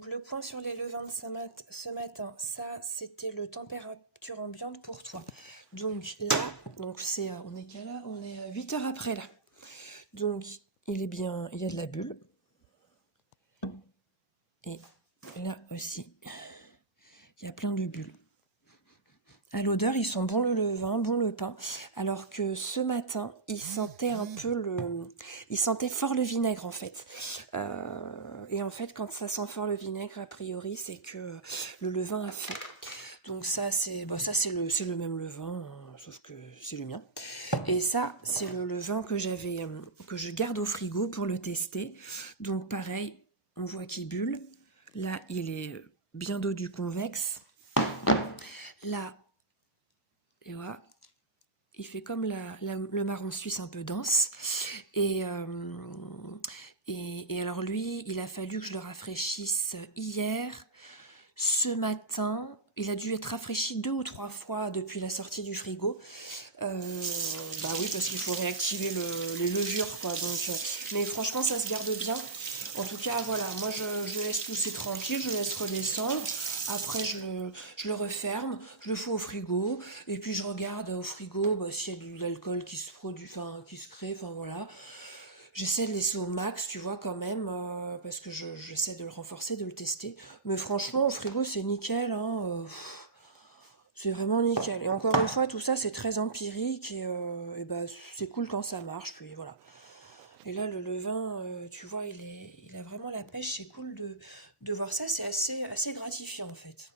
Donc le point sur les levains de ce matin, ça c'était le température ambiante pour toi. Donc là, c'est, on est qu'à là, on est 8 heures après là. Donc il est bien, il y a de la bulle. Et là aussi, il y a plein de bulles. À l'odeur, ils sont bons le levain, bon le pain. Alors que ce matin, il sentait il sentait fort le vinaigre en fait. Et en fait, quand ça sent fort le vinaigre, a priori, c'est que le levain a fait. Donc ça, c'est le même levain, sauf que c'est le mien. Et ça, c'est le levain que je garde au frigo pour le tester. Donc pareil, on voit qu'il bulle. Là, il est bien d'eau du convexe. Là, et voilà, il fait comme le marron suisse un peu dense. Et alors lui, il a fallu que je le rafraîchisse hier. Ce matin, il a dû être rafraîchi 2 ou 3 fois depuis la sortie du frigo. Bah oui, parce qu'il faut réactiver les levures, quoi. Donc, mais franchement, ça se garde bien. En tout cas, voilà, moi je laisse pousser tranquille, je laisse redescendre. Après, je le referme, je le fous au frigo, et puis je regarde au frigo s'il y a de l'alcool qui se produit, enfin qui se crée, enfin voilà. J'essaie de laisser au max, tu vois, quand même, parce que j'essaie de le renforcer, de le tester. Mais franchement, au frigo, c'est nickel, hein. C'est vraiment nickel. Et encore une fois, tout ça, c'est très empirique et bah, c'est cool quand ça marche. Puis voilà. Et là, le levain, tu vois, il a vraiment la pêche. C'est cool de voir ça. C'est assez gratifiant en fait.